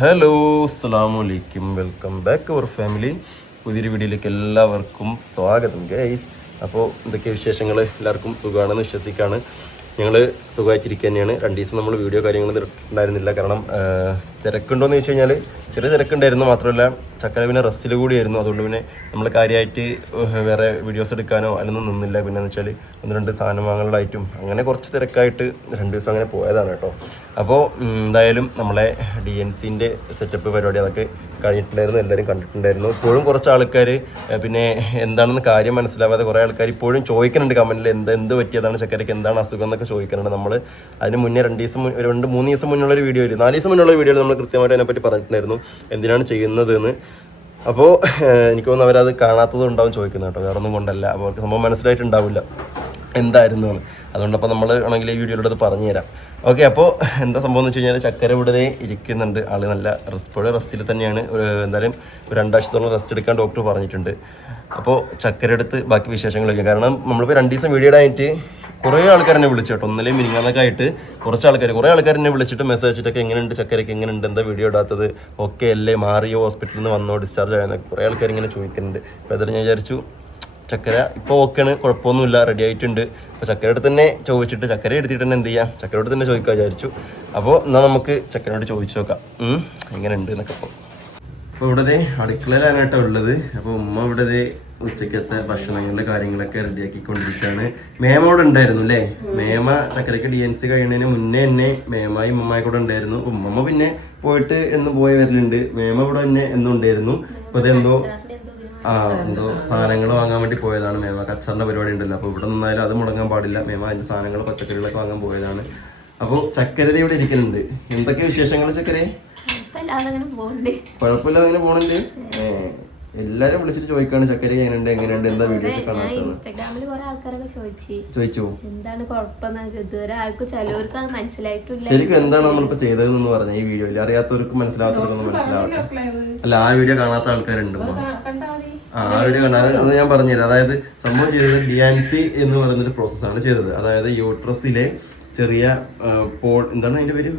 Hello അസ്സലാമു അലൈക്കും, welcome back അവർ family. പുതിയൊരു വീഡിയോയിലേക്ക് എല്ലാവർക്കും സ്വാഗതം ഗൈസ്. അപ്പോൾ എന്തൊക്കെ വിശേഷങ്ങൾ? എല്ലാവർക്കും സുഖമാണെന്ന് വിശ്വസിക്കുകയാണ്. ഞങ്ങൾ സുഖമായിട്ടിരിക്കുക തന്നെയാണ്. 2 ദിവസം നമ്മൾ വീഡിയോ കാര്യങ്ങളൊന്നും ഉണ്ടായിരുന്നില്ല. കാരണം തിരക്കുണ്ടോയെന്ന് ചോദിച്ചു കഴിഞ്ഞാൽ ചെറിയ തിരക്കുണ്ടായിരുന്നു. മാത്രമല്ല ചക്കര പിന്നെ റെസ്റ്റിൽ കൂടിയായിരുന്നു. അതുകൊണ്ട് പിന്നെ നമ്മൾ കാര്യമായിട്ട് വേറെ വീഡിയോസ് എടുക്കാനോ അതിനൊന്നും നിന്നില്ല. പിന്നെ എന്ന് വെച്ചാൽ 1-2 സാധനം വാങ്ങലായിട്ടും അങ്ങനെ കുറച്ച് തിരക്കായിട്ട് 2 ദിവസം അങ്ങനെ പോയതാണ് കേട്ടോ. അപ്പോൾ എന്തായാലും നമ്മളെ DNCൻ്റെ സെറ്റപ്പ് പരിപാടി അതൊക്കെ കഴിഞ്ഞിട്ടുണ്ടായിരുന്നു. എല്ലാവരും കണ്ടിട്ടുണ്ടായിരുന്നു. ഇപ്പോഴും കുറച്ച് ആൾക്കാർ പിന്നെ എന്താണെന്ന് കാര്യം മനസ്സിലാവാതെ കുറേ ആൾക്കാർ ഇപ്പോഴും ചോദിക്കുന്നുണ്ട് കമൻറ്റിൽ എന്ത് പറ്റിയതാണ് ചക്കരയ്ക്ക്, എന്താണ് അസുഖം എന്നൊക്കെ ചോദിക്കുന്നുണ്ട്. നമ്മൾ അതിന് മുന്നേ 2 ദിവസം 3 ദിവസം മുന്നുള്ളൊരു വീഡിയോയിൽ 4 ദിവസം മുന്നുള്ള വീഡിയോയിൽ നമ്മൾ കൃത്യമായിട്ട് അതിനെപ്പറ്റി പറഞ്ഞിട്ടുണ്ടായിരുന്നു എന്തിനാണ് ചെയ്യുന്നത് എന്ന്. അപ്പോൾ എനിക്ക് തോന്നുന്നു അവരത് കാണാത്തത് ഉണ്ടാവും ചോദിക്കുന്നത് കേട്ടോ, വേറെ ഒന്നും കൊണ്ടല്ല. അപ്പോൾ അവർക്ക് സംഭവം മനസ്സിലായിട്ടുണ്ടാവില്ല എന്തായിരുന്നു എന്ന്. അതുകൊണ്ടപ്പോൾ നമ്മൾ ആണെങ്കിൽ ഈ വീഡിയോയിലൂടെ അത് പറഞ്ഞു തരാം. ഓക്കെ, അപ്പോൾ എന്താ സംഭവം എന്ന് വെച്ച് കഴിഞ്ഞാൽ ചക്കര ഇവിടെ ഇരിക്കുന്നുണ്ട്. ആൾ നല്ല റെസ്റ്റിൽ തന്നെയാണ്. എന്തായാലും ഒരു 2 ആഴ്ചത്തോളം റെസ്റ്റ് എടുക്കാൻ ഡോക്ടർ പറഞ്ഞിട്ടുണ്ട്. അപ്പോൾ ചക്കര എടുത്ത് ബാക്കി വിശേഷങ്ങളൊക്കെ, കാരണം നമ്മളിപ്പോൾ 2 ദിവസം വീഡിയോ ആയിട്ട് കുറേ ആൾക്കാർ എന്നെ വിളിച്ചു കേട്ടോ. ഒന്നിലെയും മിനിങ്ങാന്നൊക്കെ ആയിട്ട് കുറേ ആൾക്കാർ എന്നെ വിളിച്ചിട്ട് മെസ്സേജ് അയച്ചിട്ടൊക്കെ എങ്ങനെയുണ്ട് ചക്കരയ്ക്ക്, എങ്ങനെയുണ്ട്, എന്താ വീഡിയോ ഇടാത്തത്, ഓക്കെ അല്ലേ, മാറിയോ, ഹോസ്പിറ്റലിൽ നിന്ന് വന്നോ, ഡിസ്ചാർജ് ആയെന്നൊക്കെ കുറേ ആൾക്കാർ ഇങ്ങനെ ചോദിക്കുന്നുണ്ട്. അപ്പോൾ അതിൽ ഞാൻ വിചാരിച്ചു ചക്കര ഇപ്പോൾ ഓക്കെയാണ്, കുഴപ്പമൊന്നുമില്ല, റെഡി ആയിട്ടുണ്ട്. അപ്പോൾ ചക്കരയോട് തന്നെ ചോദിച്ചിട്ട് ചക്കര എടുത്തിട്ട് തന്നെ എന്ത് ചെയ്യാം, ചക്കരയോട് തന്നെ ചോദിക്കാൻ വിചാരിച്ചു. അപ്പോൾ എന്നാൽ നമുക്ക് ചക്കരയോട് ചോദിച്ചു നോക്കാം എങ്ങനെയുണ്ട് എന്നൊക്കെ. അപ്പോൾ ഇവിടെ അടുക്കളയിലാണ് കേട്ടോ ഉള്ളത്. അപ്പോൾ ഉമ്മ ഇവിടെ ഉച്ചക്കത്തെ ഭക്ഷണങ്ങളുടെ കാര്യങ്ങളൊക്കെ റെഡിയാക്കിക്കൊണ്ടിരിക്കുകയാണ്. മേമ ഇവിടെ ഉണ്ടായിരുന്നു അല്ലേ? മേമ ചക്കരയ്ക്ക് DNC കഴിയുന്നതിന് മുന്നേ തന്നെ മേമായും ഉമ്മമായി കൂടെ ഉണ്ടായിരുന്നു. ഉമ്മ പിന്നെ പോയിട്ട് എന്ന് പോയി വരലുണ്ട്. മേമ ഇവിടെ തന്നെ എന്നും ഉണ്ടായിരുന്നു. അപ്പോൾ അതെന്തോ എന്തോ സാധനങ്ങൾ വാങ്ങാൻ വേണ്ടി പോയതാണ്. മേമ കച്ചറിന്റെ പരിപാടി ഉണ്ടല്ലോ. അപ്പോൾ ഇവിടെ നിന്നാലും അത് മുടങ്ങാൻ പാടില്ല. മേമ അതിന്റെ സാധനങ്ങൾ പച്ചക്കറികളൊക്കെ വാങ്ങാൻ പോയതാണ്. അപ്പോൾ ചക്കര ഇവിടെ ഇരിക്കുന്നുണ്ട്. എന്തൊക്കെ വിശേഷങ്ങൾ ചക്കര? കുഴപ്പമില്ലാതെ അങ്ങനെ പോണുണ്ട്. എല്ലാരും വിളിച്ചിട്ട് ചോദിക്കാണ് ചക്കര എങ്ങനെയുണ്ട്, എന്താ വീഡിയോസ് ഇൻസ്റ്റാഗ്രാമിൽ കുറെ ആൾക്കാരൊക്കെ ചോദിച്ചു എന്താണ് കുഴപ്പമെന്ന്. ഇതുവരെ ആർക്കും ചിലവർക്ക് അത് മനസ്സിലായിട്ടില്ല. ശരിക്കും എന്താണ് നമ്മളിപ്പോ ചെയ്തതെന്ന് പറഞ്ഞ ഈ വീഡിയോയിൽ അറിയാത്തവർക്ക് മനസ്സിലാവാത്തവർക്കൊന്നും മനസ്സിലാവട്ടെ. അല്ല, ആ വീഡിയോ കാണാത്ത ആൾക്കാരുണ്ട്. ആ വീഡിയോ കാണാതെ അത് ഞാൻ പറഞ്ഞുതരാം. അതായത് സംഭവം ചെയ്തത് DNC എന്ന് പറയുന്നൊരു പ്രോസസ്സാണ് ചെയ്തത്. അതായത് യൂട്രസിലെ ചെറിയ എന്താണ് അതിന്റെ പേര്,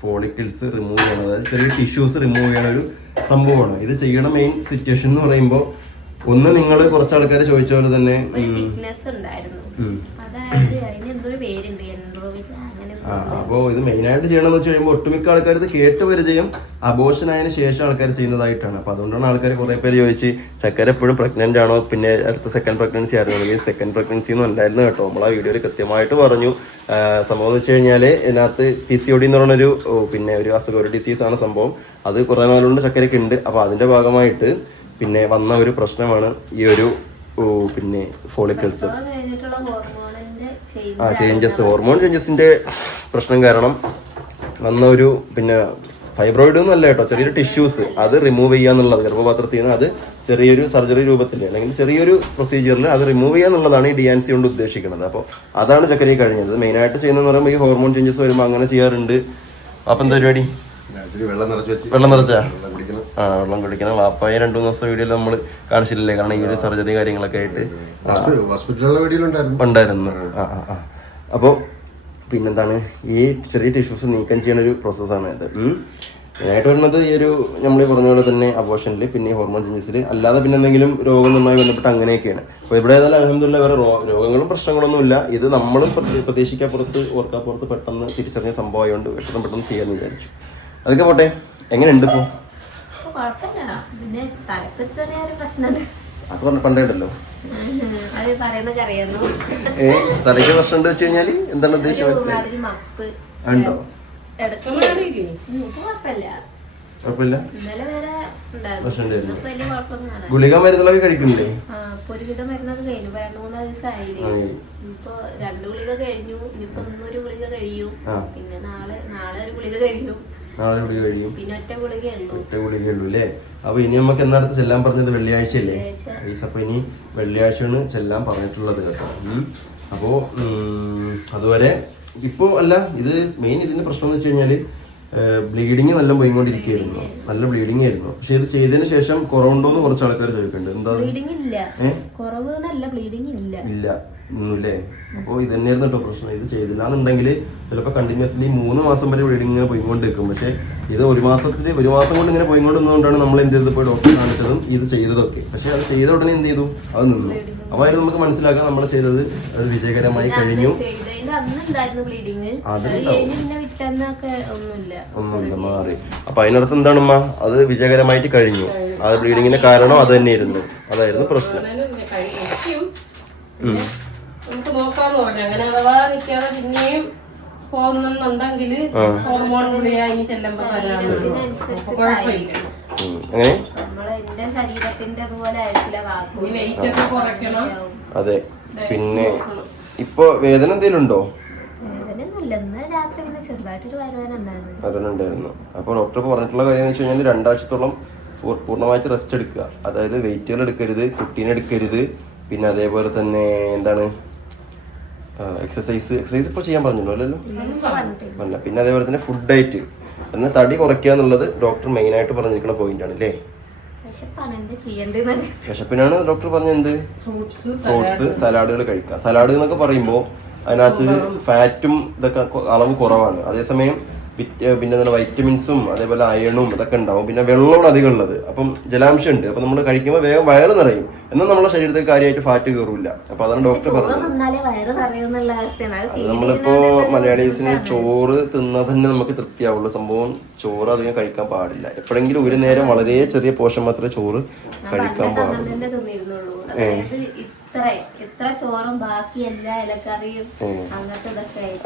ഫോളിക്കിൾസ് റിമൂവ് ചെയ്യണം. അതായത് ചെറിയ ടിഷ്യൂസ് റിമൂവ് ചെയ്യണ ഒരു സംഭവമാണ്. ഇത് ചെയ്യണ മെയിൻ സിറ്റുവേഷൻ എന്ന് പറയുമ്പോൾ ഒന്ന്, നിങ്ങൾ കുറച്ച് ആൾക്കാർ ചോദിച്ച പോലെ തന്നെ അപ്പോൾ ഇത് മെയിനായിട്ട് ചെയ്യണമെന്ന് വെച്ച് കഴിയുമ്പോൾ ഒട്ടുമിക്ക ആൾക്കാർ ഇത് കേട്ട് പരിചയം അബോർഷൻ ആയതിനു ശേഷം ആൾക്കാർ ചെയ്യുന്നതായിട്ടാണ്. അപ്പോൾ അതുകൊണ്ടാണ് ആൾക്കാർ കുറേ പേര് ചോദിച്ച് ചക്കര എപ്പോഴും പ്രഗ്നന്റ് ആണോ, പിന്നെ അടുത്ത സെക്കൻഡ് പ്രഗ്നൻസി ആയിരുന്നു. സെക്കൻഡ് പ്രഗ്നൻസി ഒന്നും ഉണ്ടായിരുന്നു കേട്ടോ. നമ്മൾ ആ വീഡിയോയിൽ കൃത്യമായിട്ട് പറഞ്ഞു. സംഭവം എന്ന് വെച്ച് കഴിഞ്ഞാൽ ഇതിനകത്ത് PCOD എന്ന് പറഞ്ഞൊരു പിന്നെ ഒരു അസുഖം, ഒരു ഡിസീസാണ് സംഭവം. അത് കുറേ നാളുകൊണ്ട് ചക്കരയ്ക്ക് ഉണ്ട്. അപ്പോൾ അതിൻ്റെ ഭാഗമായിട്ട് പിന്നെ വന്ന ഒരു പ്രശ്നമാണ് ഈ ഒരു പിന്നെ ഫോളിക്കിൾസ് ഹോർമോൺ ചേഞ്ചസിന്റെ പ്രശ്നം കാരണം വന്ന ഒരു പിന്നെ ഫൈബ്രോയിഡ് ഒന്നും അല്ല കേട്ടോ, ചെറിയൊരു ടിഷ്യൂസ് അത് റിമൂവ് ചെയ്യാന്നുള്ളത് ഗർഭപാത്രത്തിൽ നിന്ന്. അത് ചെറിയൊരു സർജറി രൂപത്തിൽ അല്ലെങ്കിൽ ചെറിയൊരു പ്രൊസീജിയറിൽ അത് റിമൂവ് ചെയ്യാന്നുള്ളതാണ് ഈ DNC കൊണ്ട് ഉദ്ദേശിക്കുന്നത്. അപ്പോൾ അതാണ് ചക്കരയിൽ കഴിഞ്ഞത്. മെയിനായിട്ട് ചെയ്യുന്നതെന്ന് പറയുമ്പോൾ ഈ ഹോർമോൺ ചേഞ്ചസ് വരുമ്പോൾ അങ്ങനെ ചെയ്യാറുണ്ട്. അപ്പം എന്താ പരിപാടി? വെള്ളം നിറച്ചാ വെള്ളം കുടിക്കണം. വാപ്പായ 2-3 ദിവസം വീഡിയോയിൽ നമ്മൾ കാണിച്ചില്ലേ, കാരണം ഈ ഒരു സർജറി കാര്യങ്ങളൊക്കെ ആയിട്ട് ഉണ്ടായിരുന്നു. അപ്പോൾ പിന്നെന്താണ്, ഈ ചെറിയ ടിഷ്യൂസ് നീക്കം ചെയ്യുന്ന ഒരു പ്രോസസ്സാണ് ഇത്. മെയിനായിട്ട് വരുന്നത് ഈ ഒരു നമ്മൾ പറഞ്ഞ പോലെ തന്നെ അബോർഷനിൽ, പിന്നെ ഹോർമോൺ ചേഞ്ചസിൽ, അല്ലാതെ പിന്നെ എന്തെങ്കിലും രോഗങ്ങളുമായി ബന്ധപ്പെട്ട് അങ്ങനെയൊക്കെയാണ്. അപ്പോൾ ഇവിടെ ഏതായാലും അൽഹംദുലില്ലാഹ് വേറെ രോഗങ്ങളും പ്രശ്നങ്ങളൊന്നും ഇല്ല. ഇത് നമ്മളും പ്രതീക്ഷിക്കാപ്പുറത്ത് ഓർക്കാപ്പുറത്ത് പെട്ടെന്ന് തിരിച്ചറിഞ്ഞ സംഭവമായതുകൊണ്ട് പെട്ടെന്ന് ചെയ്യാമെന്ന് വിചാരിച്ചു. അതൊക്കെ പോട്ടെ, എങ്ങനെയുണ്ട് ഇപ്പോൾ? അപ്പൊ പണ്ടേണ്ടല്ലോ തലയ്ക്ക് പ്രശ്നം ഉണ്ട് വെച്ച് കഴിഞ്ഞാല് എന്താണ് ഉദ്ദേശിച്ചത്? ഉണ്ടോ? കുഴപ്പമില്ല. ഗുളിക മരുന്നുകളൊക്കെ കഴിക്കുന്നില്ലേ? ഒരുവിധം മരുന്നൊക്കെ കഴിഞ്ഞു. 2-3 ദിവസമായി. ഇപ്പൊ 2 ഗുളിക കഴിഞ്ഞു. ഇനിയിപ്പോ ഇന്നൊരു ഗുളിക കഴിയും. പിന്നെ നാളെ ഒരു ഗുളിക കഴിയും. പിന്നെ ഒറ്റ ഗുളികയുള്ളൂ അല്ലേ? അപ്പൊ ഇനി നമുക്ക് എന്നടുത്ത് ചെല്ലാൻ പറഞ്ഞത് വെള്ളിയാഴ്ചയല്ലേ? അപ്പൊ ഇനി വെള്ളിയാഴ്ചയാണ് ചെല്ലാൻ പറഞ്ഞിട്ടുള്ളത് കേട്ടോ. അപ്പോ അതുവരെ ഇപ്പോ അല്ല, ഇത് മെയിൻ ഇതിന്റെ പ്രശ്നം എന്ന് വെച്ച് കഴിഞ്ഞാല് ബ്ലീഡിങ് നല്ല പോയിക്കൊണ്ടിരിക്കുകയായിരുന്നു. നല്ല ബ്ലീഡിങ് ആയിരുന്നു. പക്ഷെ ഇത് ചെയ്തതിന് ശേഷം കുറവുണ്ടോന്ന് കുറച്ച് ആൾക്കാർ ചോദിക്കുന്നുണ്ട്. എന്താ? ഇല്ല. ഒന്നുമില്ലേ? അപ്പോൾ ഇത് തന്നെയായിരുന്നു കേട്ടോ പ്രശ്നം. ഇത് ചെയ്തില്ല എന്നുണ്ടെങ്കിൽ ചിലപ്പോൾ കണ്ടിന്യൂസ്ലി 3 മാസം വരെ ബ്ലീഡിങ് ഇങ്ങനെ പോയിക്കൊണ്ടിരിക്കും. പക്ഷേ ഇത് ഒരു മാസം കൊണ്ട് ഇങ്ങനെ പോയിക്കൊണ്ടിരുന്നതുകൊണ്ടാണ് നമ്മൾ എന്ത് ചെയ്തത് പോയി ഡോക്ടറെ കാണിച്ചതും ഇത് ചെയ്തതൊക്കെ. പക്ഷേ അത് ചെയ്ത ഉടനെ എന്ത് ചെയ്തു, അത് നിന്നു. അപ്പോൾ അതിൽ നമുക്ക് മനസ്സിലാക്കാം നമ്മൾ ചെയ്തത് അത് വിജയകരമായി കഴിഞ്ഞു. ഒന്നുമില്ല, മാറി. അപ്പൊ അതിനർത്ഥം എന്താണമ്മ, അത് വിജയകരമായിട്ട് കഴിഞ്ഞു. അത് ബ്ലീഡിങ്ങിന്റെ കാരണം അത് തന്നെയായിരുന്നു, അതായിരുന്നു പ്രശ്നം. നമുക്ക് നോക്കാന്ന് പറഞ്ഞു. അങ്ങനെ അഥവാ നിൽക്കാതെ പിന്നെയും പോകുന്നുണ്ടെങ്കിൽ ഹോർമോൺ ഗുളികയായി ചെല്ലുമ്പോ കുഴപ്പമില്ല. വെയിറ്റ് ഒക്കെ കുറയ്ക്കണം. അതെ. പിന്നെ ഇപ്പൊ വേദന എന്തെങ്കിലും ഉണ്ടോ? വരനുണ്ടായിരുന്നു. അപ്പൊ ഡോക്ടർ പറഞ്ഞിട്ടുള്ള കാര്യം എന്ന് വെച്ച് കഴിഞ്ഞാൽ 2 ആഴ്ചത്തോളം പൂർണ്ണമായിട്ട് റെസ്റ്റ് എടുക്കുക. അതായത് വെയിറ്റുകൾ എടുക്കരുത്, കുട്ടീനെ എടുക്കരുത്. പിന്നെ അതേപോലെ തന്നെ എന്താണ് എക്സസൈസ് ഇപ്പോൾ ചെയ്യാൻ പറഞ്ഞല്ലോ അല്ലല്ലോ? അല്ല. പിന്നെ അതേപോലെ തന്നെ ഫുഡ് ഡയറ്റ്, പിന്നെ തടി കുറയ്ക്കുക എന്നുള്ളത് ഡോക്ടർ മെയിനായിട്ട് പറഞ്ഞിരിക്കുന്ന പോയിന്റ് ആണ് അല്ലേ? വിശപ്പിനാണ് ഡോക്ടർ പറഞ്ഞ എന്ത്, ഫ്രൂട്ട്സ്, സലാഡുകൾ കഴിക്കുക. സലാഡ് എന്നൊക്കെ പറയുമ്പോൾ അതിനകത്ത് ഫാറ്റും ഇതൊക്കെ അളവ് കുറവാണ്. അതേസമയം പിന്നെ വൈറ്റമിൻസും അതേപോലെ അയണും ഇതൊക്കെ ഉണ്ടാവും. പിന്നെ വെള്ളമാണ് അധികം ഉള്ളത്. അപ്പം ജലാംശം ഉണ്ട്. അപ്പം നമ്മൾ കഴിക്കുമ്പോൾ വേഗം വയറ് നിറയും. എന്നാൽ നമ്മുടെ ശരീരത്തിൽ കാര്യമായിട്ട് ഫാറ്റ് കയറില്ല. അപ്പൊ അതാണ് ഡോക്ടർ പറഞ്ഞത്. നമ്മളിപ്പോ മലയാളീസിന് ചോറ് തിന്നാൽ തന്നെ നമുക്ക് തൃപ്തിയാവുള്ളൂ. സംഭവം ചോറ് അധികം കഴിക്കാൻ പാടില്ല. എപ്പോഴെങ്കിലും ഒരു നേരം വളരെ ചെറിയ പോഷൻ മാത്രമേ ചോറ് കഴിക്കാൻ പാടുള്ളൂ.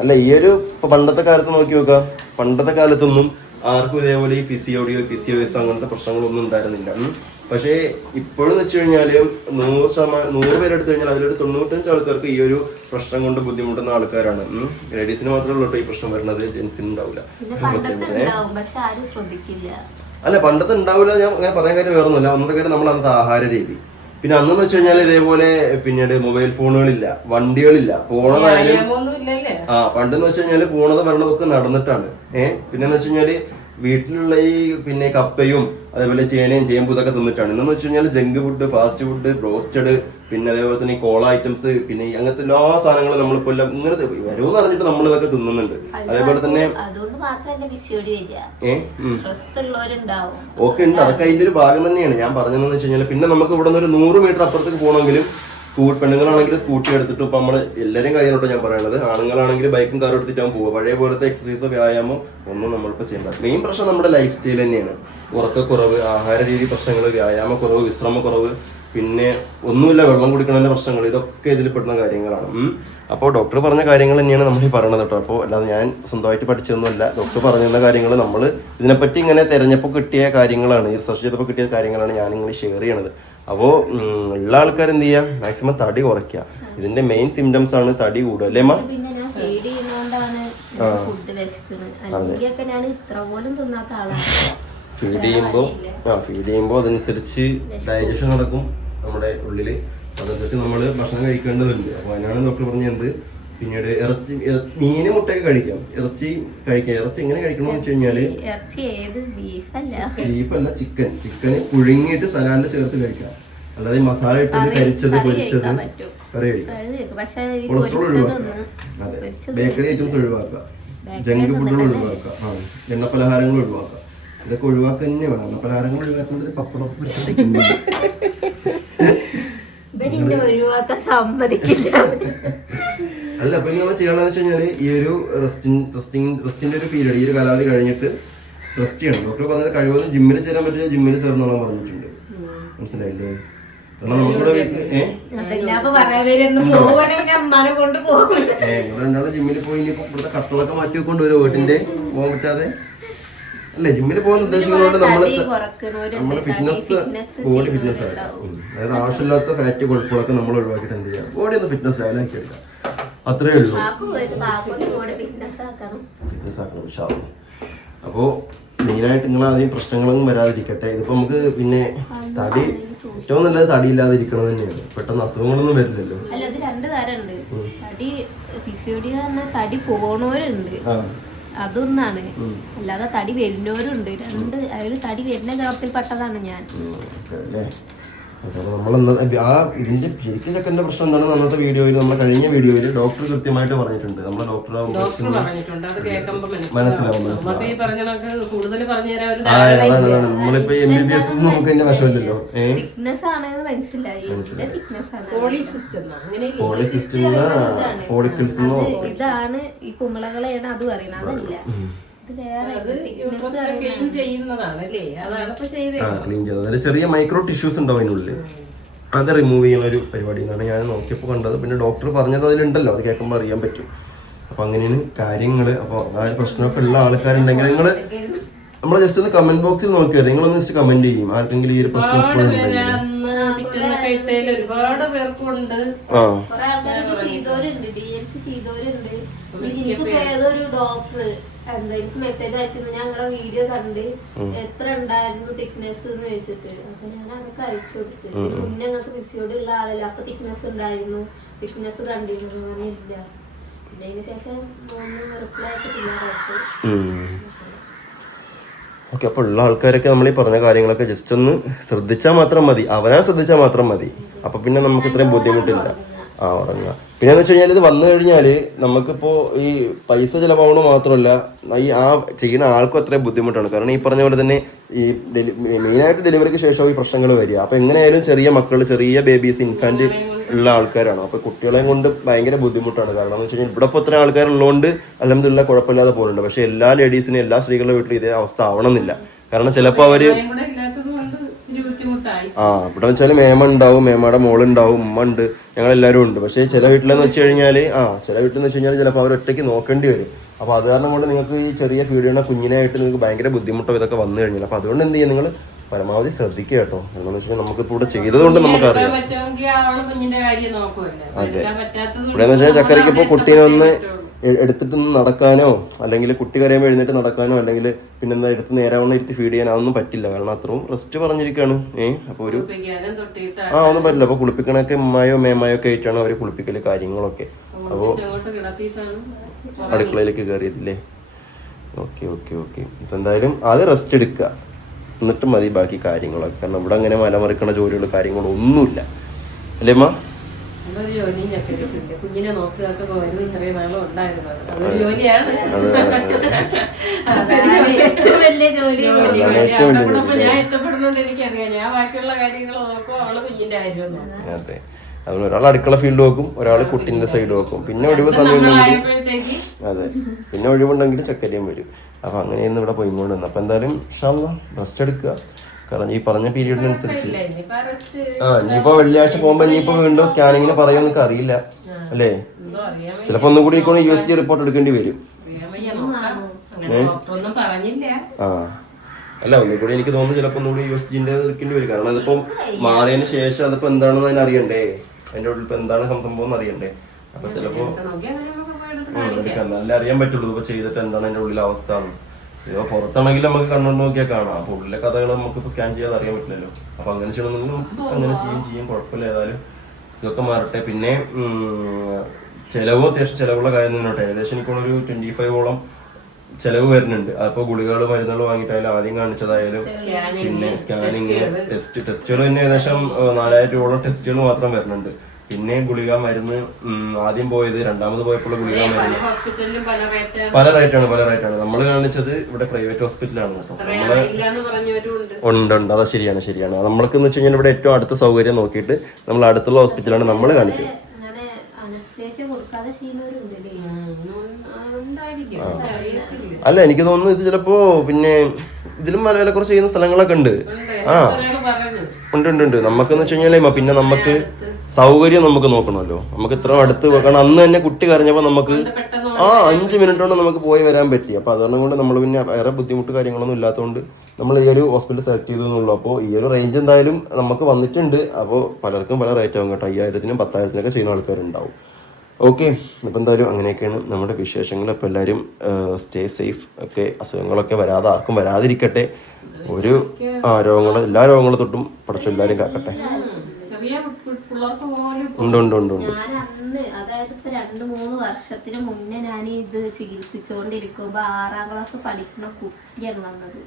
അല്ല, ഈ ഒരു പണ്ടത്തെ കാലത്ത് നോക്കി നോക്കാം. പണ്ടത്തെ കാലത്തൊന്നും ആർക്കും ഇതേപോലെ ഈ PCOS അങ്ങനത്തെ പ്രശ്നങ്ങളൊന്നും ഉണ്ടായിരുന്നില്ല. പക്ഷേ ഇപ്പോഴും വെച്ച് കഴിഞ്ഞാല് 100 പേരെടുത്ത് കഴിഞ്ഞാൽ അതിലൊരു 95 ആൾക്കാർക്ക് ഈ ഒരു പ്രശ്നം കൊണ്ട് ബുദ്ധിമുട്ടുന്ന ആൾക്കാരാണ്. ലേഡീസിന് മാത്രമേ ഉള്ളൂ ഈ പ്രശ്നം വരുന്നത്, ജെൻസിന് ഉണ്ടാവില്ല. അല്ല, പണ്ടത്തെ ഉണ്ടാവില്ല. ഞാൻ അങ്ങനെ പറയാൻ കാര്യം വേറൊന്നുമില്ല. ഒന്നത്തെ കാര്യം നമ്മൾ അന്നത്തെ ആഹാര രീതി. പിന്നെ അന്നെന്ന് വെച്ച് കഴിഞ്ഞാൽ ഇതേപോലെ പിന്നീട് മൊബൈൽ ഫോണുകളില്ല, വണ്ടികളില്ല. പോണതായാലും പണ്ടെന്ന് വെച്ച് കഴിഞ്ഞാല് പോണത് വരണതൊക്കെ നടന്നിട്ടാണ്. പിന്നെന്ന് വെച്ച് കഴിഞ്ഞാല് വീട്ടിലുള്ള ഈ പിന്നെ കപ്പയും അതേപോലെ ചേനയും ചേമ്പും ഇതൊക്കെ തിന്നിട്ടാണ്. ഇന്നെന്ന് വെച്ച് കഴിഞ്ഞാൽ junk food, fast food, broasted, പിന്നെ അതേപോലെ തന്നെ ഈ കോള ഐറ്റംസ്, പിന്നെ അങ്ങനത്തെ എല്ലാ സാധനങ്ങളും നമ്മളിപ്പോ എല്ലാം ഇങ്ങനത്തെ വരുമെന്ന് അറിഞ്ഞിട്ട് നമ്മൾ ഇതൊക്കെ തിന്നുന്നുണ്ട്. അതേപോലെ തന്നെ ഓക്കെ ഉണ്ട്, അതൊക്കെ അതിന്റെ ഒരു ഭാഗം തന്നെയാണ്. ഞാൻ പറഞ്ഞതെന്ന് വെച്ച് കഴിഞ്ഞാൽ പിന്നെ നമുക്ക് ഇവിടെ നിന്ന് ഒരു 100 മീറ്റർ അപ്പുറത്തേക്ക് പോകണമെങ്കിലും പെണ്ണുങ്ങളാണെങ്കിൽ സ്കൂട്ടി എടുത്തിട്ട് ഇപ്പൊ നമ്മള് എല്ലാവരും കാര്യങ്ങളോട്ടോ ഞാൻ പറയുന്നത്. ആണുങ്ങളാണെങ്കിൽ ബൈക്കും കാറും എടുത്തിട്ടാകും പോവുക. പഴയ പോലത്തെ എക്സസൈസോ വ്യായാമോ ഒന്നും നമ്മളിപ്പോ ചെയ്യേണ്ട. മെയിൻ പ്രശ്നം നമ്മുടെ ലൈഫ് സ്റ്റൈൽ തന്നെയാണ്. ഉറക്കക്കുറവ്, ആഹാര രീതി പ്രശ്നങ്ങൾ, വ്യായാമക്കുറവ്, വിശ്രമക്കുറവ്, പിന്നെ ഒന്നുമില്ല വെള്ളം കുടിക്കണതിന്റെ പ്രശ്നങ്ങൾ, ഇതൊക്കെ ഇതിൽ പെടുന്ന കാര്യങ്ങളാണ്. അപ്പോൾ ഡോക്ടർ പറഞ്ഞ കാര്യങ്ങൾ തന്നെയാണ് നമ്മൾ ഈ പറയണത് കേട്ടോ. അപ്പോൾ അല്ലാതെ ഞാൻ സ്വന്തമായിട്ട് പഠിച്ചതൊന്നുമല്ല. ഡോക്ടർ പറഞ്ഞിരുന്ന കാര്യങ്ങൾ നമ്മൾ ഇതിനെപ്പറ്റി ഇങ്ങനെ തിരഞ്ഞപ്പോൾ കിട്ടിയ കാര്യങ്ങളാണ്, ഈ റിസർച്ച് ചെയ്തപ്പോൾ കിട്ടിയ കാര്യങ്ങളാണ് ഞാൻ നിങ്ങൾ ഷെയർ ചെയ്യണത്. അപ്പോൾ ഉള്ള ആൾക്കാർ എന്ത് ചെയ്യുക, മാക്സിമം തടി കുറയ്ക്കുക. ഇതിന്റെ മെയിൻ സിംറ്റംസ് ആണ് തടി കൂടുക അല്ലേ അമ്മ? ഫീഡ് ചെയ്യുമ്പോൾ അതനുസരിച്ച് ഡൈജഷൻ നടക്കും നമ്മുടെ ഉള്ളില്. അതനുസരിച്ച് നമ്മൾ ഭക്ഷണം കഴിക്കേണ്ടതുണ്ട്. അപ്പോൾ അതിനാണ് ഡോക്ടർ പറഞ്ഞത് പിന്നീട് ഇറച്ചി, മീന്, മുട്ടയൊക്കെ കഴിക്കാം. ഇറച്ചി എങ്ങനെ കഴിക്കണമെന്ന് വെച്ച് കഴിഞ്ഞാല് ബീഫല്ല, ചിക്കന് പുഴുങ്ങിയിട്ട് സലാഡിൽ ചേർത്ത് കഴിക്കാം. അല്ലാതെ മസാല ഇട്ടത്, കരിച്ചത്, പൊരിച്ചത് കറി കഴിക്കാം. കൊളസ്ട്രോൾ ഒഴിവാക്കുക. അതെ, ബേക്കറി ഐറ്റംസ് ഒഴിവാക്കുക, ജങ്ക് ഫുഡുകൾ ഒഴിവാക്കുക, എണ്ണപ്പലഹാരങ്ങൾ ഒഴിവാക്കുക. ഇതൊക്കെ ഒഴിവാക്കുക തന്നെ വേണം. എണ്ണപ്പലഹാരങ്ങൾ ഒഴിവാക്കുന്നത് പപ്പടം അല്ല. അപ്പൊ നമ്മൾ ചെയ്യണമെന്ന് വെച്ച് കഴിഞ്ഞാല് ഈ ഒരു റെസ്റ്റിന്റെ ഒരു പീരീഡ്, ഈ ഒരു കാലാവധി കഴിഞ്ഞിട്ട് റെസ്റ്റ് ചെയ്യണം. ഡോക്ടർ പറഞ്ഞത് കഴിവതും ജിമ്മിൽ ചേരാൻ പറ്റിയ ജിമ്മിൽ ചേർന്നോളാൻ പറഞ്ഞിട്ടുണ്ട്. മനസ്സിലായില്ലേ? കാരണം നമുക്കിവിടെ വീട്ടില് രണ്ടാളും ജിമ്മിൽ പോയി ഇനിയിപ്പോ ഇവിടുത്തെ കട്ടളൊക്കെ മാറ്റി വെക്കൊണ്ട് വരും വീട്ടിന്റെ പോകാൻ പറ്റാതെ അല്ലേ? ജിമ്മിൽ പോകുന്ന ഉദ്ദേശിക്കുന്നതുകൊണ്ട് നമ്മള് ഫിറ്റ്നസ്, ബോഡി ഫിറ്റ്നസ് ആക്കാം. അതായത് ആവശ്യമില്ലാത്ത ഫാറ്റ് കൊഴുപ്പുകളൊക്കെ നമ്മൾ ഒഴിവാക്കിയിട്ട് എന്ത് ചെയ്യാം, ബോഡി ഒന്ന് ഫിറ്റ്നസ് ലെവലാക്കി എടുക്കാം. അത്രേ ഉള്ളൂ. ഫിറ്റ്നസ് ആക്കണം. അപ്പോൾ മെയിനായിട്ട് നിങ്ങൾ ആദ്യം പ്രശ്നങ്ങളൊന്നും വരാതിരിക്കട്ടെ. ഇതിപ്പോ നമുക്ക് പിന്നെ തടി ഏറ്റവും നല്ലത് തടി ഇല്ലാതിരിക്കണം തന്നെയാണ്. പെട്ടെന്ന് അസുഖങ്ങളൊന്നും വരില്ലല്ലോ. തടി പോണവരുണ്ട്, അതൊന്നാണ്. അല്ലാതെ തടി വരുന്നവരുണ്ട്. അതിൽ തടി വരുന്ന ഗണത്തിൽ പെട്ടതാണ് ഞാൻ. അപ്പോൾ നമ്മൾ ഇതിന്റെ ശരിക്കും ചെക്കൻ്റെ പ്രശ്നം എന്താണെന്ന് അന്നത്തെ വീഡിയോയിൽ നമ്മൾ കഴിഞ്ഞ വീഡിയോയിൽ ഡോക്ടർ കൃത്യമായിട്ട് പറഞ്ഞിട്ടുണ്ട്. നമ്മളെ ഡോക്ടർ പറഞ്ഞിട്ടുണ്ട്, അത് കേൾക്കുമ്പോൾ മനസ്സിലാവും. കൂടുതൽ പറഞ്ഞു തരാൻ ഒരു അതാണ് നമ്മളിപ്പോ MBBS നമുക്ക് അതിന്റെ വശമില്ലല്ലോ. ഫോളിക്കിൾസ് ഇതാണ് ഈ കുമ്പളകളെയാണ് അത് പറയുന്നത്, അതല്ല. ക്ലീൻ ചെയ്തത് അതിൽ ചെറിയ മൈക്രോ ടിഷ്യൂസ് ഉണ്ടാവും അതിനുള്ളിൽ, അത് റിമൂവ് ചെയ്യുന്ന ഒരു പരിപാടി എന്നാണ് ഞാൻ നോക്കിയപ്പോൾ കണ്ടത്. പിന്നെ ഡോക്ടർ പറഞ്ഞത് അതിലുണ്ടല്ലോ, അത് കേൾക്കുമ്പോൾ അറിയാൻ പറ്റും. അപ്പൊ അങ്ങനെയാണ് കാര്യങ്ങള്. അപ്പോൾ ആ ഒരു പ്രശ്നമൊക്കെ ഉള്ള ആൾക്കാരുണ്ടെങ്കിൽ നിങ്ങൾ ജസ്റ്റ് ഒന്ന് കമന്റ് ബോക്സിൽ നോക്കിയാൽ നിങ്ങളൊന്ന് ജസ്റ്റ് കമന്റ് ചെയ്യും ആർക്കെങ്കിലും ഈ ഒരു പ്രശ്നം ഒരുപാട് പേർക്കുണ്ട്. ഏതൊരു ഡോക്ടർ എനിക്ക് മെസ്സേജ് അയച്ചിരുന്നു, ഞങ്ങളുടെ വീഡിയോ കണ്ട് എത്ര ഉണ്ടായിരുന്നു തിക്നെസ് എന്ന് ചോദിച്ചിട്ട്. അപ്പൊ ഞാൻ അതൊക്കെ അയച്ചു കൊടുത്ത്. മുന്നേ ഞങ്ങൾക്ക് പിസിയോട് ഉള്ള ആളല്ല, അപ്പൊ തിക്നെസ് ഉണ്ടായിരുന്നു, തിക്നെസ് കണ്ടിരുന്നു പറഞ്ഞില്ല. പിന്നെ അതിന് ശേഷം ഒന്നും റിപ്ലൈ അയച്ചിട്ടില്ല ഡോക്ടർ. ഓക്കെ, അപ്പോൾ ഉള്ള ആൾക്കാരൊക്കെ നമ്മൾ ഈ പറഞ്ഞ കാര്യങ്ങളൊക്കെ ജസ്റ്റ് ഒന്ന് ശ്രദ്ധിച്ചാൽ മാത്രം മതി, അവനാ ശ്രദ്ധിച്ചാൽ മാത്രം മതി. അപ്പൊ പിന്നെ നമുക്ക് ഇത്രയും ബുദ്ധിമുട്ടില്ല. ഉറങ്ങുക. പിന്നെ എന്ന് വെച്ച് കഴിഞ്ഞാൽ ഇത് വന്നു കഴിഞ്ഞാൽ നമുക്കിപ്പോൾ ഈ പൈസ ചിലവാകണ മാത്രമല്ല, ഈ ചെയ്യുന്ന ആൾക്കും അത്രയും ബുദ്ധിമുട്ടാണ്. കാരണം ഈ പറഞ്ഞ പോലെ തന്നെ ഈ മെയിനായിട്ട് ഡെലിവറിക്ക് ശേഷം ഈ പ്രശ്നങ്ങൾ വരിക. അപ്പോൾ എങ്ങനെയായാലും ചെറിയ മക്കൾ, ചെറിയ ബേബീസ്, ഇൻഫാൻറ്റ് ഉള്ള ആൾക്കാരാണ്. അപ്പോൾ കുട്ടികളെയും കൊണ്ട് ഭയങ്കര ബുദ്ധിമുട്ടാണ്. കാരണം എന്ന് വെച്ച് കഴിഞ്ഞാൽ ഇവിടെ ഇപ്പോൾ ഇത്ര ആൾക്കാരുള്ളതുകൊണ്ട് അൽഹംദുലില്ലാഹ് കുഴപ്പമില്ലാതെ പോകുന്നുണ്ട്. പക്ഷേ എല്ലാ ലേഡീസിനും, എല്ലാ സ്ത്രീകളുടെ വീട്ടിലും ഇതേ അവസ്ഥ ആവണമെന്നില്ല. കാരണം ചിലപ്പോൾ അവർ ഇവിടെ വെച്ചാൽ മേമ ഉണ്ടാവും, മേമയുടെ മോളുണ്ടാവും, ഉമ്മ ഉണ്ട്, ഞങ്ങളെല്ലാവരും ഉണ്ട്. പക്ഷേ ചില വീട്ടിലെന്ന് വെച്ച് കഴിഞ്ഞാൽ ചില വീട്ടിലെന്ന് വെച്ച് കഴിഞ്ഞാൽ ചിലപ്പോൾ അവർ ഒറ്റയ്ക്ക് നോക്കേണ്ടി വരും. അപ്പോൾ അത് കാരണം കൊണ്ട് നിങ്ങൾക്ക് ഈ ചെറിയ ഫീഡ് ചെയ്യുന്ന കുഞ്ഞിനായിട്ട് നിങ്ങൾക്ക് ഭയങ്കര ബുദ്ധിമുട്ടോ ഇതൊക്കെ വന്നു കഴിഞ്ഞാൽ. അപ്പോൾ അതുകൊണ്ട് എന്ത് ചെയ്യുക, നിങ്ങൾ പരമാവധി ശ്രദ്ധിക്കുക കേട്ടോ. എന്താണെന്ന് വെച്ചാൽ നമുക്കിപ്പോൾ ഇവിടെ ചെയ്തതുകൊണ്ട് നമുക്കറിയാം. അതെ, ഇവിടെ എന്ന് വെച്ചാൽ ചക്കരയ്ക്ക് ഇപ്പോൾ കുട്ടീനെ ഒന്ന് എടുത്തിട്ടൊന്ന് നടക്കാനോ, അല്ലെങ്കിൽ കുട്ടി കരയുമ്പോൾ എഴുന്നേറ്റ് നടക്കാനോ, അല്ലെങ്കിൽ പിന്നെന്താ എടുത്ത് നേരാവണ്ണം ഇരുത്തി ഫീഡ് ചെയ്യാനോ അതൊന്നും പറ്റില്ല. കാരണം അത്രയും റെസ്റ്റ് പറഞ്ഞിരിക്കുകയാണ്. അപ്പോൾ ഒന്നും പറ്റില്ല. അപ്പോൾ കുളിപ്പിക്കണൊക്കെ ഉമ്മായോ മേമായോ ഒക്കെ ആയിട്ടാണ് അവർ കുളിപ്പിക്കല് കാര്യങ്ങളൊക്കെ. അപ്പോൾ അടുക്കളയിലേക്ക് കയറിയതില്ലേ. Okay okay okay. ഇപ്പം എന്തായാലും അത് റെസ്റ്റ് എടുക്കുക, എന്നിട്ട് മതി ബാക്കി കാര്യങ്ങളൊക്കെ. കാരണം ഇവിടെ അങ്ങനെ മലമറിക്കണ ജോലികൾ കാര്യങ്ങളോ ഒന്നുമില്ല അല്ലേ അമ്മ? കുഞ്ഞിനെ നോക്കുകയൊക്കെ ഇത്രയും നാളും ഉണ്ടായിരുന്നത് അതൊരു ജോലിയാണ്. ഞാൻ ഇഷ്ടപ്പെടുന്നത് എനിക്കറിയാം. ഞാൻ ബാക്കിയുള്ള കാര്യങ്ങൾ നോക്കും, അവള് കുഞ്ഞിന്റെ കാര്യം. അതെ, അതുകൊണ്ട് ഒരാൾ അടുക്കള ഫീൽഡ് നോക്കും, ഒരാൾ കുട്ടിന്റെ സൈഡ് നോക്കും. പിന്നെ ഒഴിവ് സമയം അതെ, പിന്നെ ഒഴിവുണ്ടെങ്കിൽ ചക്കരയും വരും. അപ്പൊ അങ്ങനെയായിരുന്നു ഇവിടെ പോയിക്കൊണ്ട് വന്നത്. അപ്പൊ എന്തായാലും റെസ്റ്റ് എടുക്കുക. കാരണം ഈ പറഞ്ഞ പീരീഡിനനുസരിച്ച് ഇനിയിപ്പോ വെള്ളിയാഴ്ച പോകുമ്പോ ഇനിയിപ്പോ വീണ്ടും സ്കാനിങ്ങിന് പറയുമെന്നൊക്കെ അറിയില്ല അല്ലേ? ചിലപ്പോ ഒന്നും കൂടി USG റിപ്പോർട്ട് എടുക്കേണ്ടി വരും. അല്ല, ഒന്നും കൂടി എനിക്ക് തോന്നുന്നു ചിലപ്പോ ഒന്നുകൂടി USGന്റെ എടുക്കേണ്ടി വരും. കാരണം അതിപ്പോ മാറിയതിന് ശേഷം അതിപ്പോ എന്താണെന്ന് അതിന് അറിയണ്ടേ, അതിന്റെ ഉള്ളിൽ ഇപ്പൊ എന്താണ് സംഭവം എന്ന് അറിയണ്ടേ. അപ്പൊ ചിലപ്പോ നല്ല അറിയാൻ പറ്റുള്ളൂ ഇപ്പൊ ചെയ്തിട്ട് എന്താണ് അതിന്റെ ഉള്ളിലെ അവസ്ഥ. ഇപ്പൊ പുറത്താണെങ്കിൽ നമുക്ക് കണ്ണുകൊണ്ട് നോക്കിയാൽ കാണാം. അപ്പൊ ഉള്ളിലെ കഥകൾ നമുക്ക് സ്കാൻ ചെയ്യാതെ അറിയാൻ പറ്റില്ലല്ലോ. അപ്പൊ അങ്ങനെ ചെയ്യണമെങ്കിൽ നമുക്ക് അങ്ങനെ ചെയ്യും കുഴപ്പമില്ല. ഏതായാലും ഇതൊക്കെ മാറട്ടെ. പിന്നെ ചെലവും അത്യാവശ്യം ചെലവുള്ള കാര്യം തന്നെയോട്ടെ. ഏകദേശം എനിക്കൊരു 25ഓളം ചെലവ് വരുന്നുണ്ട്. അപ്പോൾ ഗുളികകൾ, മരുന്നുകൾ വാങ്ങിയിട്ടായാലും ആദ്യം കാണിച്ചതായാലും പിന്നെ സ്കാനിങ് ടെസ്റ്റുകൾ തന്നെ ഏകദേശം 4000 രൂപയോളം ടെസ്റ്റുകൾ മാത്രം വരുന്നുണ്ട്. പിന്നെ ഗുളിക മരുന്ന് ആദ്യം പോയത്, രണ്ടാമത് പോയപ്പോൾ ഗുളിക മരുന്ന് പല റേറ്റാണ്. നമ്മൾ കാണിച്ചത് ഇവിടെ പ്രൈവറ്റ് ഹോസ്പിറ്റലാണ് കേട്ടോ. ഉണ്ട്, അതാ ശരിയാണ്. നമ്മൾക്ക് എന്ന് വെച്ച് കഴിഞ്ഞാൽ ഇവിടെ ഏറ്റവും അടുത്ത സൗകര്യം നോക്കിയിട്ട് നമ്മൾ അടുത്തുള്ള ഹോസ്പിറ്റലാണ് നമ്മൾ കാണിച്ചത്. അല്ല, എനിക്ക് തോന്നുന്നു ഇത് ചിലപ്പോ പിന്നെ ഇതിലും വില കുറച്ച് ചെയ്യുന്ന സ്ഥലങ്ങളൊക്കെ ഉണ്ട്. ഉണ്ട്. നമുക്കെന്ന് വെച്ച് കഴിഞ്ഞാൽ പിന്നെ നമുക്ക് സൗകര്യം നമുക്ക് നോക്കണമല്ലോ. നമുക്ക് ഇത്ര അടുത്ത് വെക്കണം. അന്ന് തന്നെ കുട്ടി കരഞ്ഞപ്പോൾ നമുക്ക് 5 മിനിറ്റ് കൊണ്ട് നമുക്ക് പോയി വരാൻ പറ്റി. അപ്പോൾ അതുകൊണ്ട് കൊണ്ട് നമ്മൾ പിന്നെ വേറെ ബുദ്ധിമുട്ട് കാര്യങ്ങളൊന്നും ഇല്ലാത്തതുകൊണ്ട് നമ്മൾ ഈ ഒരു ഹോസ്പിറ്റൽ സെലക്ട് ചെയ്തു എന്നുള്ളൂ. അപ്പോൾ ഈ ഒരു റേഞ്ച് എന്തായാലും നമുക്ക് വന്നിട്ടുണ്ട്. അപ്പോൾ പലർക്കും പല റേറ്റ് ആവും കേട്ടോ. 5000-നും 10,000-നൊക്കെ ചെയ്യുന്ന ആൾക്കാരുണ്ടാവും. ഓക്കെ, അപ്പോൾ എന്തായാലും അങ്ങനെയൊക്കെയാണ് നമ്മുടെ വിശേഷങ്ങൾ. അപ്പോൾ എല്ലാവരും സ്റ്റേ സേഫ്. ഒക്കെ അസുഖങ്ങളൊക്കെ ആർക്കും വരാതിരിക്കട്ടെ. ഒരു എല്ലാ രോഗങ്ങളും തൊട്ടും പഠിച്ച എല്ലാവരും കാക്കട്ടെ. ഉണ്ട്. ഞാൻ അന്ന്, അതായത് ഇപ്പൊ 2-3 വർഷത്തിന് മുന്നേ ഞാൻ ഇത് ചികിത്സിച്ചോണ്ടിരിക്കുമ്പോ 6ാം ക്ലാസ് പഠിക്കുന്ന കുട്ടിയാണ് വന്നത്.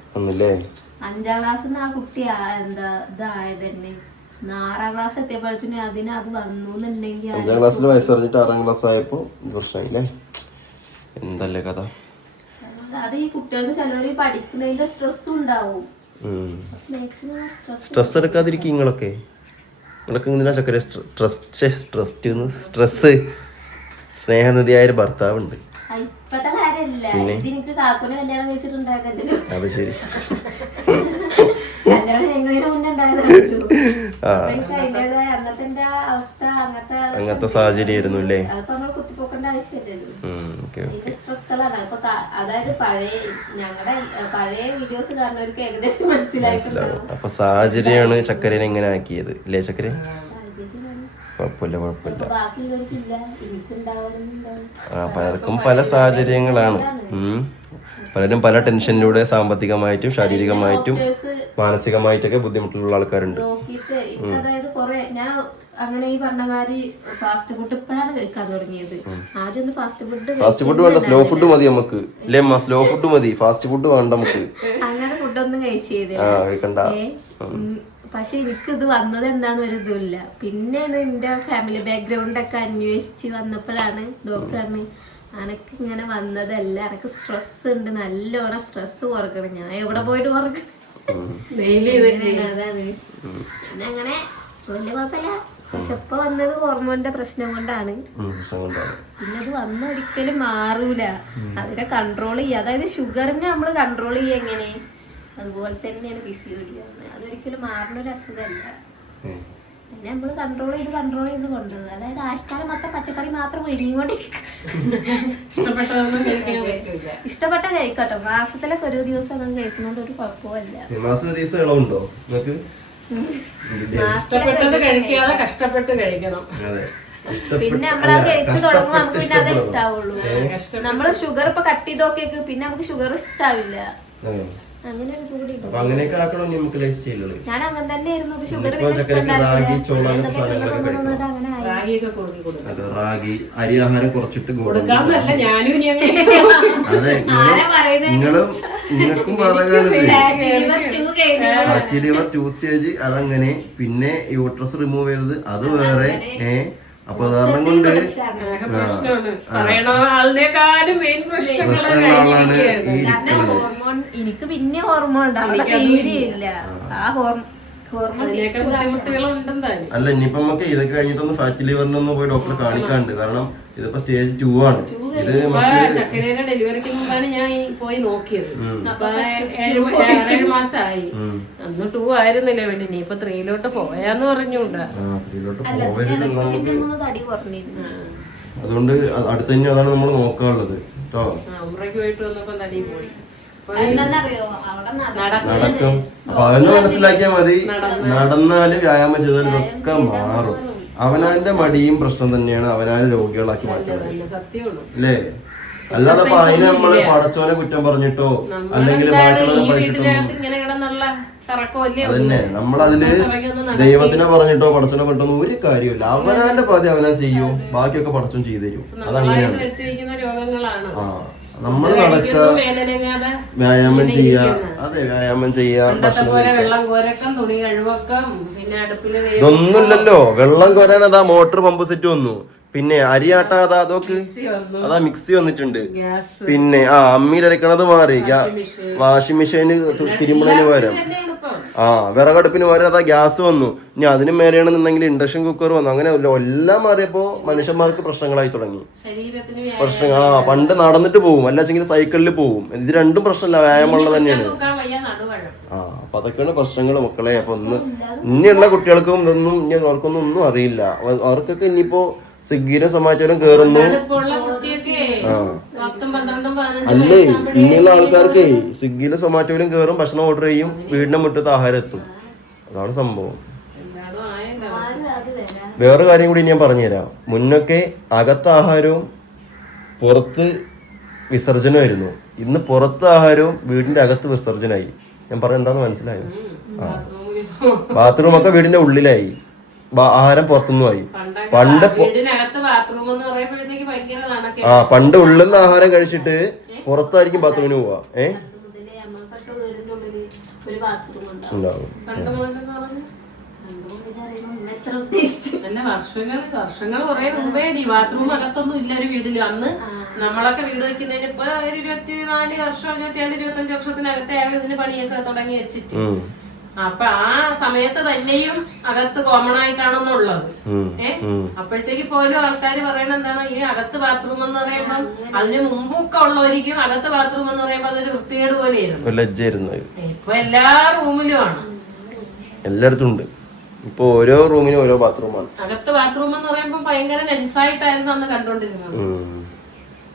5ാം ക്ലാസ്സിൽ നിന്ന് ആ കുട്ടി ഇതായത് തന്നെ 6ാം ക്ലാസ് എത്തിയപ്പോഴത്തേനും അത് വന്നു എന്നുണ്ടെങ്കിൽ 5ാം ക്ലാസ്സിൽ വയസ്സറിഞ്ഞിട്ട് 6ാം ക്ലാസ് ആയപ്പോ പ്രശ്നമില്ലേ? എന്തല്ലേ കഥ. അത് ഈ കുട്ടികൾക്ക് ചിലവര് പഠിക്കുന്നതിന്റെ സ്ട്രെസ്സും ഉണ്ടാവും. സ്ട്രെസ് എടുക്കാതിരിക്കും നിങ്ങളൊക്കെ എന്തിനാ ചക്കര സ്ട്രെസ്? സ്നേഹനിധിയായ ഒരു ഭർത്താവുണ്ട്. ഇപ്പത്തെ കാര്യല്ല, ഇതിനിക്ക് കാക്കുനെ കല്യാണം കഴിച്ചിട്ടുണ്ടായിരുന്നല്ലോ. അത് ശരി. കല്യാണം ഞങ്ങളുടെ മുന്നേ ഉണ്ടായതല്ലോ. അങ്ങനത്തെ സാഹചര്യം ആയിരുന്നു അല്ലേ? അതൊക്കെ നമ്മൾ കുത്തിപ്പോക്കേണ്ട ആവശ്യമില്ലല്ലോ. സ്ട്രെസ്സുകളാണ് ഇപ്പൊ. അതായത് ഞങ്ങളുടെ പഴയ വീഡിയോസ് കാണുന്നവർക്ക് ഏകദേശം മനസ്സിലായിട്ടുണ്ടാവും. അപ്പൊ സാഹചര്യമാണ് ചക്കരനെ എങ്ങനെ ആക്കിയത് അല്ലേ ചക്കര? കുഴപ്പമില്ല. പലർക്കും പല സാഹചര്യങ്ങളാണ്. പലരും പല ടെൻഷനിലൂടെ സാമ്പത്തികമായിട്ടും ശാരീരികമായിട്ടും മാനസികമായിട്ടൊക്കെ ബുദ്ധിമുട്ടുള്ള ആൾക്കാരുണ്ട്. അതായത് ഞാൻ അങ്ങനെ ഈ പറഞ്ഞ മാതിരി ഫാസ്റ്റ് ഫുഡ് ഇപ്പോഴാണ് കഴിക്കാൻ തുടങ്ങിയത്. ആദ്യം ഫാസ്റ്റ് ഫുഡ് വേണ്ട, സ്ലോ ഫുഡ് മതി നമുക്ക്. ഇല്ലേ സ്ലോ ഫുഡ് മതി, ഫാസ്റ്റ് ഫുഡ് വേണ്ട നമുക്ക്. അങ്ങനെ ഫുഡൊന്നും കഴിച്ചില്ല. പക്ഷെ എനിക്ക് ഇത് വന്നത് എന്താന്ന് ഒരു ഇതുമില്ല. പിന്നെ എന്റെ ഫാമിലി ബാക്ക്ഗ്രൗണ്ട് ഒക്കെ അന്വേഷിച്ച് വന്നപ്പോഴാണ് ഡോക്ടർ പറഞ്ഞു അനക്ക് ഇങ്ങനെ വന്നതല്ല, എനക്ക് സ്ട്രെസ് ഉണ്ട്, നല്ലോണം സ്ട്രെസ് കുറക്കണം. ഞാൻ എവിടെ പോയിട്ട് കുറക്കണം? അതാണ്. പിന്നെ അങ്ങനെ വലിയ കുഴപ്പമില്ല. പക്ഷെ ഇപ്പൊ വന്നത് ഹോർമോണിന്റെ പ്രശ്നം കൊണ്ടാണ്. പിന്നെ അത് വന്ന ഒരിക്കലും മാറൂല. അതിനെ കൺട്രോൾ ചെയ്യുക, അതായത് ഷുഗറിനെ നമ്മൾ കൺട്രോൾ ചെയ്യുക എങ്ങനെ, അതുപോലെ തന്നെയാണ് PCOD. അതൊരിക്കലും മാറുന്ന ഒരു അസുഖമല്ല. പിന്നെ നമ്മള് കൺട്രോൾ ചെയ്ത് കൊണ്ടത്. അതായത് ആഴ്ചക്കാലം മൊത്തം പച്ചക്കറി മാത്രം ഒഴുകിക്കൊണ്ടിരിക്കും. ഇഷ്ടപ്പെട്ട കഴിക്കട്ടോ. മാസത്തിലൊക്കെ ഒരു ദിവസം അങ്ങനെ കഴിക്കുന്നോണ്ട് ഒരു കുഴപ്പമില്ല. പിന്നെ നമ്മളത് കഴിച്ചു തുടങ്ങുമ്പോ നമുക്ക് പിന്നെ അത് ഇഷ്ടാവുള്ളൂ. നമ്മള് ഷുഗർ ഇപ്പൊ കട്ട് ചെയ്ത് നോക്കിയേക്ക് പിന്നെ നമുക്ക് ഷുഗർ ഇഷ്ടാവില്ല. അങ്ങനെയൊക്കെ ആക്കണം നമുക്ക് ലൈഫ് സ്റ്റൈലുകൾ. ഞാൻ അങ്ങനെ തന്നെ ആയിരുന്നു. റാഗി അരി ആഹാരം കുറച്ചിട്ട് അതെ നിങ്ങൾക്കും ബാധകമാണ്. ലിവർ 2 സ്റ്റേജ് അതങ്ങനെ. പിന്നെ യൂട്രസ് റിമൂവ് ചെയ്തത് അത് വേറെ. അപ്പൊ ഉദാഹരണം കൊണ്ട് പ്രശ്നങ്ങളാണ് ഈ എനിക്ക് പിന്നെ ഹോർമോൺ ഉണ്ടാവില്ല. അല്ല ഇനിയിപ്പോ നമുക്ക് ഇതൊക്കെ കഴിഞ്ഞിട്ടൊന്ന് ഫാറ്റ് ലിവറിനൊന്ന് പോയി ഡോക്ടറെ കാണിക്കാണ്ട്. കാരണം ഇതിപ്പോ സ്റ്റേജ് 2 ആണ്. ഇത് ചക്കരയുടെ ഡെലിവറിക്ക് മുമ്പാണ് ഞാൻ പോയി നോക്കിയത്. അപ്പൊ 7 മാസമായി. അന്ന് 2 ആയിരുന്നില്ല വേണ്ടി. ഇനിയിപ്പൊ 3 പോയാന്ന് പറഞ്ഞൂടാ. 3 അതുകൊണ്ട് അടുത്ത തന്നെ അതാണ് നമ്മൾ നോക്കാനുള്ളത് കേട്ടോ. അമ്മയ്ക്ക് പോയിട്ട് വന്നപ്പോ തടി പോയി. നടക്കും. അപ്പൊ അവന് മനസ്സിലാക്കിയാൽ മതി, നടന്നാല് വ്യായാമം ചെയ്താൽ ഇതൊക്കെ മാറും. അവനാന്റെ മടിയും പ്രശ്നം തന്നെയാണ് അവനാല് രോഗികളാക്കി മാറ്റുന്നത് അല്ലേ? അല്ലാതെ അപ്പൊ അതിന് നമ്മള് പടച്ചവനെ കുറ്റം പറഞ്ഞിട്ടോ അല്ലെങ്കിൽ ബാക്കിയുള്ളവരെ പഠിച്ചിട്ടോ അതന്നെ നമ്മളതില് ദൈവത്തിനെ പറഞ്ഞിട്ടോ പടച്ചവനെ പറഞ്ഞിട്ടോ ഒരു കാര്യമില്ല. അവനാന്റെ പതി അവനാ ചെയ്യൂ, ബാക്കിയൊക്കെ പടച്ചവൻ ചെയ്തു തരും. അതങ്ങനെയാണ്. നമ്മള് നടക്കുക, വ്യായാമം ചെയ്യാ. അതെ വ്യായാമം ചെയ്യാ. ഇതൊന്നുമില്ലല്ലോ. വെള്ളം കോരാൻ അതാ മോട്ടർ പമ്പ് സെറ്റ് വന്നു. പിന്നെ അരിയാട്ടാ അതൊക്കെ അതാ മിക്സി വന്നിട്ടുണ്ട്. പിന്നെ അമ്മിയിലരക്കണത് മാറി. വാഷിംഗ് മെഷീന് തിരുമ്പണതിന് പകരം വിറകടുപ്പിന് പകരം അതാ ഗ്യാസ് വന്നു. ഇനി അതിന് മേലെയാണെന്നുണ്ടെങ്കിൽ ഇൻഡക്ഷൻ കുക്കർ വന്നു. അങ്ങനെ എല്ലാം മാറിയപ്പോ മനുഷ്യന്മാർക്ക് പ്രശ്നങ്ങളായി തുടങ്ങി. പ്രശ്നം പണ്ട് നടന്നിട്ട് പോകും, അല്ലാച്ചെങ്കിൽ സൈക്കിളിൽ പോകും. ഇത് രണ്ടും പ്രശ്നമല്ല, വ്യായാമമുള്ളത് തന്നെയാണ്. അപ്പൊ അതൊക്കെയാണ് പ്രശ്നങ്ങൾ മക്കളെ. അപ്പൊ ഇനിയുള്ള കുട്ടികൾക്കും ഇതൊന്നും ഇനി അവർക്കൊന്നും ഒന്നും അറിയില്ല. അവർക്കൊക്കെ ഇനിയിപ്പോ സ്വിഗ്ഗിയിലും സൊമാറ്റോയിലും കേറുന്നു. അല്ലേ ഇനിയുള്ള ആൾക്കാർക്ക് സ്വിഗ്ഗിയിലും സൊമാറ്റോയിലും കേറും, ഭക്ഷണം ഓർഡർ ചെയ്യും, വീടിന്റെ മുറ്റത്ത് ആഹാരം എത്തും. അതാണ് സംഭവം. വേറെ കാര്യം കൂടി ഞാൻ പറഞ്ഞുതരാം. മുന്നൊക്കെ അകത്ത് ആഹാരവും പുറത്ത് വിസർജനമായിരുന്നു. ഇന്ന് പുറത്ത് ആഹാരവും വീടിന്റെ അകത്ത് വിസർജനമായി. ഞാൻ പറഞ്ഞ എന്താന്ന് മനസ്സിലായോ? ബാത്റൂം ഒക്കെ വീടിന്റെ ഉള്ളിലായി, ആഹാരം പുറത്തുനിന്നുമായി. പണ്ട് ഉള്ളിൽ നിന്ന് ആഹാരം കഴിച്ചിട്ട് പുറത്തായിരിക്കും ബാത്റൂമിന് പോവാ. ഉണ്ടാവും. എത്ര ഉദ്ദേശിച്ചു അല്ല വർഷങ്ങൾ കുറെ മുമ്പേ ബാത്റൂം അകത്തൊന്നും ഇല്ല ഒരു വീട്ടില്. അന്ന് നമ്മളൊക്കെ വീട് വെക്കുന്നതിന് ഇപ്പൊ ഒരു 24 വർഷം 27 25 വർഷത്തിനകത്തെ അയാൾ ഇതിന് പണിയൊക്കെ തുടങ്ങി വെച്ചിട്ട്. അപ്പൊ ആ സമയത്ത് തന്നെയും അകത്ത് കോമൺ ആയിട്ടാണെന്നുള്ളത്. അപ്പോഴത്തേക്ക് പോലും ആൾക്കാർ പറയണത് എന്താണ്, ഈ അകത്ത് ബാത്റൂം എന്ന് പറയുമ്പോ അതിന് മുമ്പൊക്കെ ഉള്ളവരിക്കും അകത്ത് ബാത്റൂം എന്ന് പറയുമ്പോ അതൊരു വൃത്തികേട് പോലെയായിരുന്നു. ഇപ്പൊ എല്ലാ റൂമിലും ആണ്, എല്ലായിടത്തും ഉണ്ട്. ഇപ്പൊ ഓരോ റൂമിനും ഓരോ ബാത്റൂമാണ്. അകത്ത് ബാത്റൂം എന്ന് പറയുമ്പോ ഭയങ്കര നജിസായിട്ടായിരുന്നു അന്ന് കണ്ടോണ്ടിരുന്നത്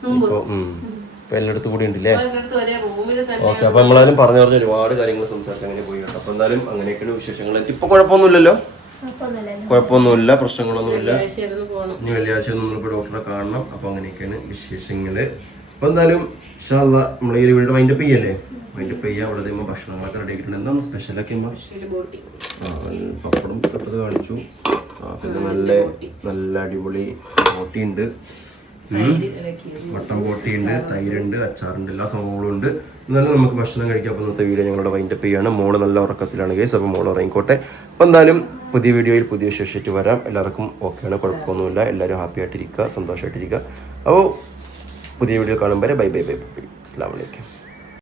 മുമ്പ്. എല്ലായിടത്തും കൂടി ഉണ്ടല്ലേ. ഒരേ റൂമിൽ തന്നെ. ഓക്കെ, അപ്പൊ നമ്മളാലും പറഞ്ഞു ഒരുപാട് കാര്യങ്ങൾ സംസാരിച്ച് അങ്ങനെ പോയി. അപ്പൊ എന്തായാലും അങ്ങനെയൊക്കെയാണ് വിശേഷങ്ങൾ. ഇപ്പൊ കുഴപ്പമൊന്നുമില്ലല്ലോ, കുഴപ്പമൊന്നുമില്ല, പ്രശ്നങ്ങളൊന്നുമില്ല. ഇനി വെള്ളിയാഴ്ച നമ്മളിപ്പോ ഡോക്ടറെ കാണണം. അപ്പൊ അങ്ങനെയൊക്കെയാണ് വിശേഷങ്ങള്. അപ്പൊ എന്തായാലും നമ്മൾ ഈ ഒരു വീട് വൈൻഡപ്പ് ചെയ്യല്ലേ, വൈൻഡപ്പ് ചെയ്യാം. അവിടെ കഴിയുമ്പോൾ ഭക്ഷണങ്ങളൊക്കെ റെഡി ആക്കിയിട്ടുണ്ട്. എന്താണ് സ്പെഷ്യലൊക്കെ? പപ്പടം തൊട്ടത് കാണിച്ചു. പിന്നെ നല്ല അടിപൊളി ബോട്ടി ഉണ്ട്, മട്ടൻ ബോട്ടി ഉണ്ട്, തൈരുണ്ട്, അച്ചാറുണ്ട്, എല്ലാ സംഭവങ്ങളും ഉണ്ട്. എന്നാലും നമുക്ക് ഭക്ഷണം കഴിക്കാം. അപ്പോൾ ഇന്നത്തെ വീഡിയോ ഞങ്ങളുടെ വൈൻഡപ്പ് ചെയ്യാണ്. മോള് നല്ല ഉറക്കത്തിലാണ് ഗൈസ്. അപ്പോൾ മോള് ഉറങ്ങിക്കോട്ടെ. അപ്പോൾ എന്തായാലും പുതിയ വീഡിയോയിൽ പുതിയ വിശേഷിച്ചിട്ട് വരാം. എല്ലാവർക്കും ഓക്കെയാണ്, കുഴപ്പമൊന്നുമില്ല. എല്ലാവരും ഹാപ്പി ആയിട്ടിരിക്കുക, സന്തോഷമായിട്ടിരിക്കുക. അപ്പോൾ പുതിയ വീഡിയോ കാണുമ്പോൾ ബൈ ബൈ ബൈ ബൈ. അസ്സലാമു അലൈക്കും.